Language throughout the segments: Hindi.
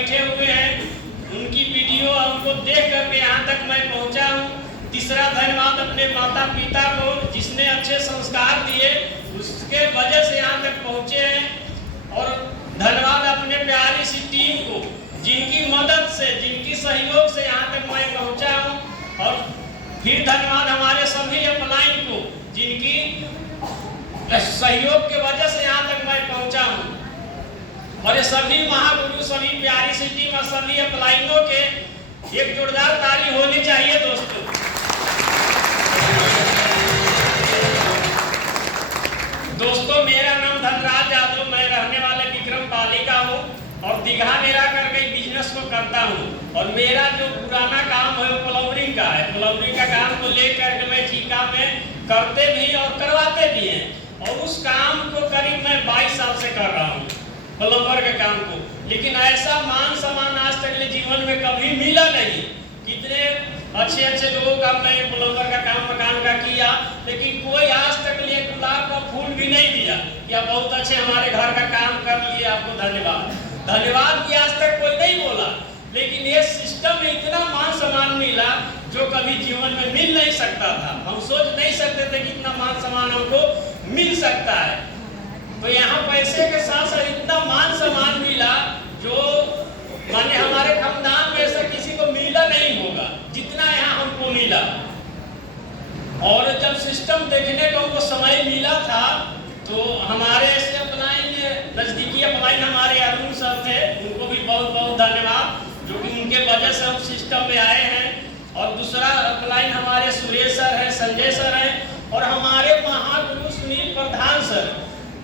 बैठे हुए हैं, उनकी वीडियो हमको देख करके यहाँ तक मैं पहुँचा हूँ। तीसरा धन्यवाद अपने माता पिता को, जिसने अच्छे संस्कार दिए, उसके वजह से यहाँ तक पहुँचे हैं। और धन्यवाद अपने प्यारी सी टीम को, जिनकी मदद से, जिनकी सहयोग से यहाँ तक मैं पहुँचा हूँ। और फिर धन्यवाद हमारे सभी अपलाइन को, जिनकी सहयोग के वजह से यहाँ तक मैं पहुँचा हूँ। और ये सभी महागुरु, सभी प्यारी सी टीम और सभी अपलाइनों के एक जोरदार ताली होनी चाहिए दोस्तों। दोस्तों, मेरा नाम धनराज यादव, मैं रहने वाले विक्रम पाली का हूँ और दीघा मेरा करके बिजनेस को करता हूँ। और मेरा जो पुराना काम है वो प्लम्बरिंग का है। प्लम्बरिंग का काम को लेकर के मैं ठेका में करते भी और करवाते भी हैं। और उस काम को करीब मैं 22 साल से कर रहा हूँ, प्लम्बर के काम को। लेकिन ऐसा मान सम्मान आज तक के जीवन में कभी मिला नहीं। कितने अच्छे अच्छे लोगों का मैं प्लम्बर का काम, मकान का किया, लेकिन कोई आज तक लिए गुलाब का फूल भी नहीं दिया कि आप बहुत अच्छे हमारे घर का काम कर लिए, आपको धन्यवाद। धन्यवाद भी आज तक कोई नहीं बोला। लेकिन ये सिस्टम में इतना मान सम्मान मिला जो कभी जीवन में मिल नहीं सकता था। हम सोच नहीं सकते थे कि इतना मान सम्मान हमको मिल सकता है। तो यहाँ पैसे के साथ साथ इतना मान सम्मान मिला जो माने हमारे खानदान में ऐसा किसी को मिला नहीं होगा जितना यहाँ हमको मिला। और जब सिस्टम देखने को हमको समय मिला था तो हमारे ऐसे अपलाइन, नजदीकी अपलाइन हमारे अरुण सर थे, उनको भी बहुत बहुत धन्यवाद, जो कि उनके वजह से हम सिस्टम में आए हैं। और दूसरा अपलाइन हमारे सुरेश सर है, संजय सर है, और हमारे महागुरु सुनील प्रधान सर,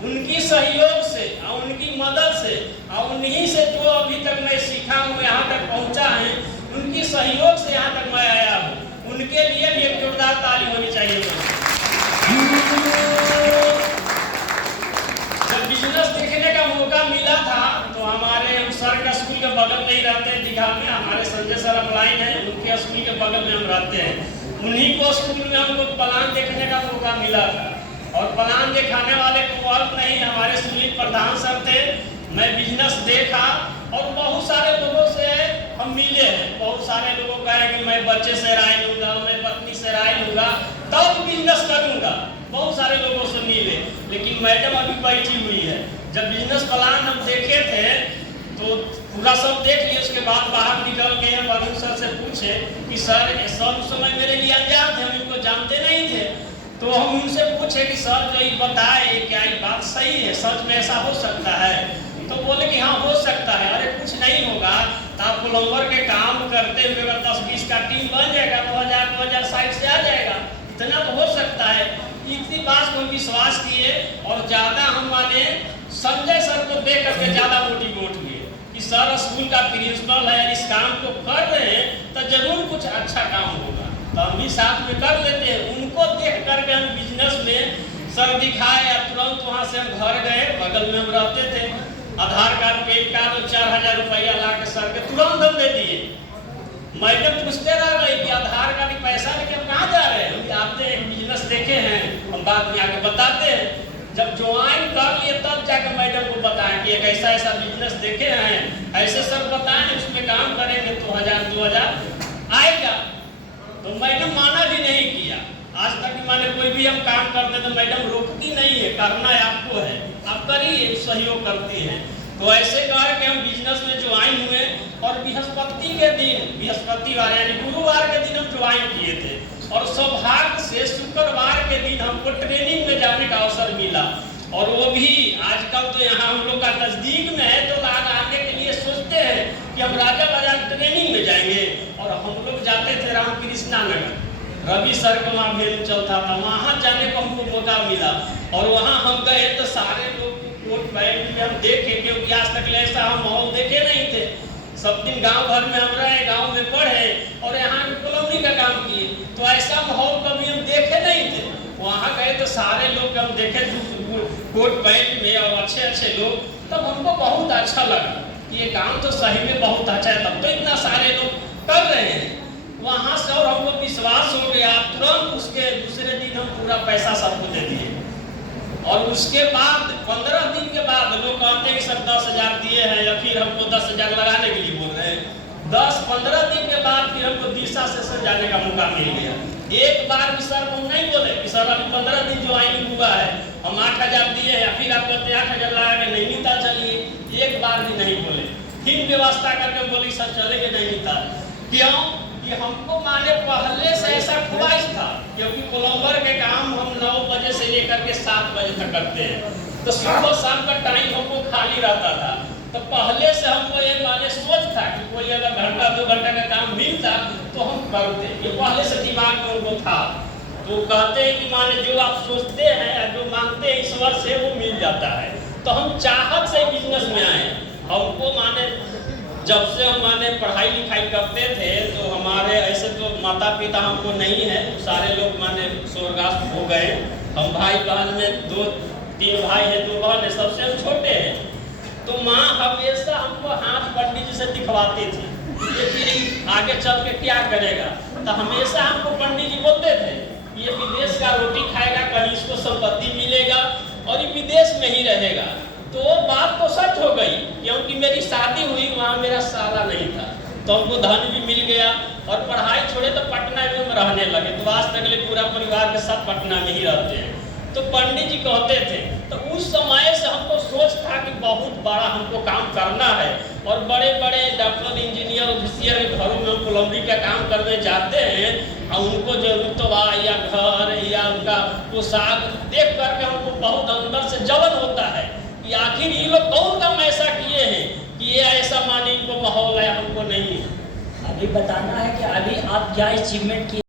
उनकी सहयोग से और उनकी मदद से और उन्हीं से जो अभी तक मैं सीखा हूँ, यहाँ तक पहुँचा है, उनकी सहयोग से यहाँ तक मैं आया हूँ। उनके लिए भी एक जोरदार ताली होनी चाहिए। जब बिजनेस देखने का मौका मिला था तो हमारे सर का स्कूल के बगल में ही रहते हैं दीघा में, हमारे संजय सर अपलाइन है, उनके स्कूल के बगल में हम रहते हैं। उन्हीं को स्कूल में हमको प्लान देखने का मौका मिला था। और प्लान दिखाने वाले को और नहीं, हमारे सुनील प्रधान सर थे। मैं बिजनेस देखा और बहुत सारे लोगों से हम मिले हैं। बहुत सारे लोगों का है कि मैं बच्चे से राय लूँगा, मैं पत्नी से राय लूँगा, तब बिजनेस करूँगा। बहुत सारे लोगों से मिले, लेकिन मैडम अभी बैठी हुई है। जब बिजनेस प्लान हम देखे थे तो पूरा सब देख लिए, उसके बाद बाहर निकल के हम अरुण सर से पूछे कि सर उस समय मेरे लिए अनजान थे, हम इनको जानते नहीं थे। तो हम उनसे पूछे कि सर जो ये बताए क्या ये बात सही है, सच में ऐसा हो सकता है? तो बोले कि हाँ हो सकता है। अरे कुछ नहीं होगा, तो आप प्लम्बर के काम करते हुए अगर 10-20 का टीम बन जाएगा, 2000 साइड से आ जाएगा, इतना तो हो सकता है। इतनी बात को विश्वास किए और ज़्यादा हम माने संजय सर को देख करके ज़्यादा मोटिवेट हुए कि सर स्कूल का प्रिंसिपल है, इस काम को कर रहे हैं तो जरूर कुछ अच्छा काम होगा, तो हम भी साथ में कर लेते हैं। उनको देख करके हम बिजनेस में सर दिखाए या तुरंत वहाँ से हम घर गए, बगल में हम रहते थे। आधार कार्ड, पैन कार्ड और 4000 रुपया ला के सर के तुरंत हम दे दिए। मैडम पूछते रह गई कि आधार कार्ड पैसा लेके हम कहाँ जा रहे हैं? हम आते हैं, बिजनेस देखे हैं, हम बाद में आके बताते हैं। जब ज्वाइन कर लिए तब जाकर मैडम को बताएं कि एक ऐसा ऐसा बिजनेस देखे हैं, ऐसे सब बताएं, उसमें काम करेंगे तो 1000-2000 आएगा। तो मैडम माना भी नहीं किया। आज तक माने कोई भी हम काम करते तो मैडम रोकती नहीं है, करना है आपको है, आप करिए, सहयोग करती है। तो ऐसे कर के हम बिजनेस में ज्वाइन हुए और बृहस्पति के दिन, बृहस्पतिवार यानी गुरुवार के दिन हम ज्वाइन किए थे। और सौभाग्य से शुक्रवार के दिन हमको ट्रेनिंग में जाने का अवसर मिला। और वो भी आजकल तो यहाँ हम लोग का नजदीक में है, तो लोग आने के लिए सोचते हैं कि हम राजा बाजार ट्रेनिंग में जाएंगे। और हम लोग जाते थे रामकृष्णा नगर, रवि सर का वहाँ मेल चलता था, वहाँ जाने को हमको मौका मिला। और वहाँ हम गए तो सारे लोग कोट पैंट में हम देखे, क्योंकि आज तक ऐसा हम माहौल देखे नहीं थे। सब दिन गांव भर में हम रहे, गांव में पढ़े और यहाँ प्लम्बरिंग का काम किए, तो ऐसा माहौल कभी हम देखे नहीं थे। वहाँ गए तो सारे लोग हम देखे कोट पैंट में और अच्छे अच्छे लोग, तब हमको बहुत अच्छा लगा कि ये काम तो सही में बहुत अच्छा है, तब तो इतना सारे लोग कर रहे हैं। वहाँ से और हमको विश्वास हो गया, तुरंत उसके दूसरे दिन हम पूरा पैसा सबको दे दिए। और उसके बाद 15 दिन के बाद लोग कहते हैं कि सर 10,000 दिए हैं या फिर हमको 10,000 लगाने के लिए बोल रहे हैं। 10-15 दिन के बाद फिर हमको दिशा सेशन जाने का मौका मिल गया। एक बार भी सर हम नहीं बोले कि सर अभी 15 दिन ज्वाइन हुआ है, हम 8,000 दिए हैं, फिर आप कहते हैं 8,000 लगा के नैनीताल चलिए, एक बार भी नहीं बोले। फिर व्यवस्था करके बोली सर चलेंगे नैनीताल। क्यों कि हमको माने पहले से ऐसा ख्वाहिश था, क्योंकि प्लम्बर के काम हम 9 बजे से लेकर के 7 बजे तक करते हैं, तो सुबह शाम का टाइम हमको खाली रहता था। तो पहले से हमको ये माने सोच था कि कोई अगर घंटा 2 घंटा का काम मिलता तो हम करते, ये पहले से दिमाग में उनको था। तो कहते हैं कि माने जो आप सोचते हैं जो मांगते हैं ईश्वर से वो मिल जाता है। तो हम चाहत से बिजनेस में आए। हमको माने जब से हम माने पढ़ाई लिखाई करते थे तो हमारे ऐसे तो माता पिता हमको नहीं है, सारे लोग माने स्वर्गस्थ हो गए। हम भाई बहन में 2-3 भाई हैं, 2 बहन है, सबसे हम छोटे हैं। तो माँ हमेशा हमको हाथ पंडित जी से दिखवाती थी ये फिर आगे चल के क्या करेगा। तो हमेशा हमको पंडित जी बोलते थे ये विदेश का रोटी खाएगा, कहीं इसको संपत्ति मिलेगा और ये विदेश में ही रहेगा। तो वो बात तो सच हो गई, क्योंकि मेरी शादी हुई वहाँ मेरा साला नहीं था, तो हमको धन भी मिल गया और पढ़ाई छोड़े तो पटना में हम रहने लगे। तो आज तक ले पूरा परिवार के साथ पटना में ही रहते हैं। तो पंडित जी कहते थे, तो उस समय से हमको सोच था कि बहुत बड़ा हमको काम करना है और बड़े बड़े डॉक्टर, इंजीनियर, ऑफिसियर के घरों में हम प्लम्बरिंग का काम करने जाते हैं और उनको जो रुतबा या घर या उनका पोशाक देख करके हमको बहुत अंदर से जलन होता है कि आखिर ये लोग कौन काम ऐसा किए हैं कि ये ऐसा माने इनको माहौल है, हमको नहीं है। अभी बताना है कि अभी आप क्या अचीवमेंट किए।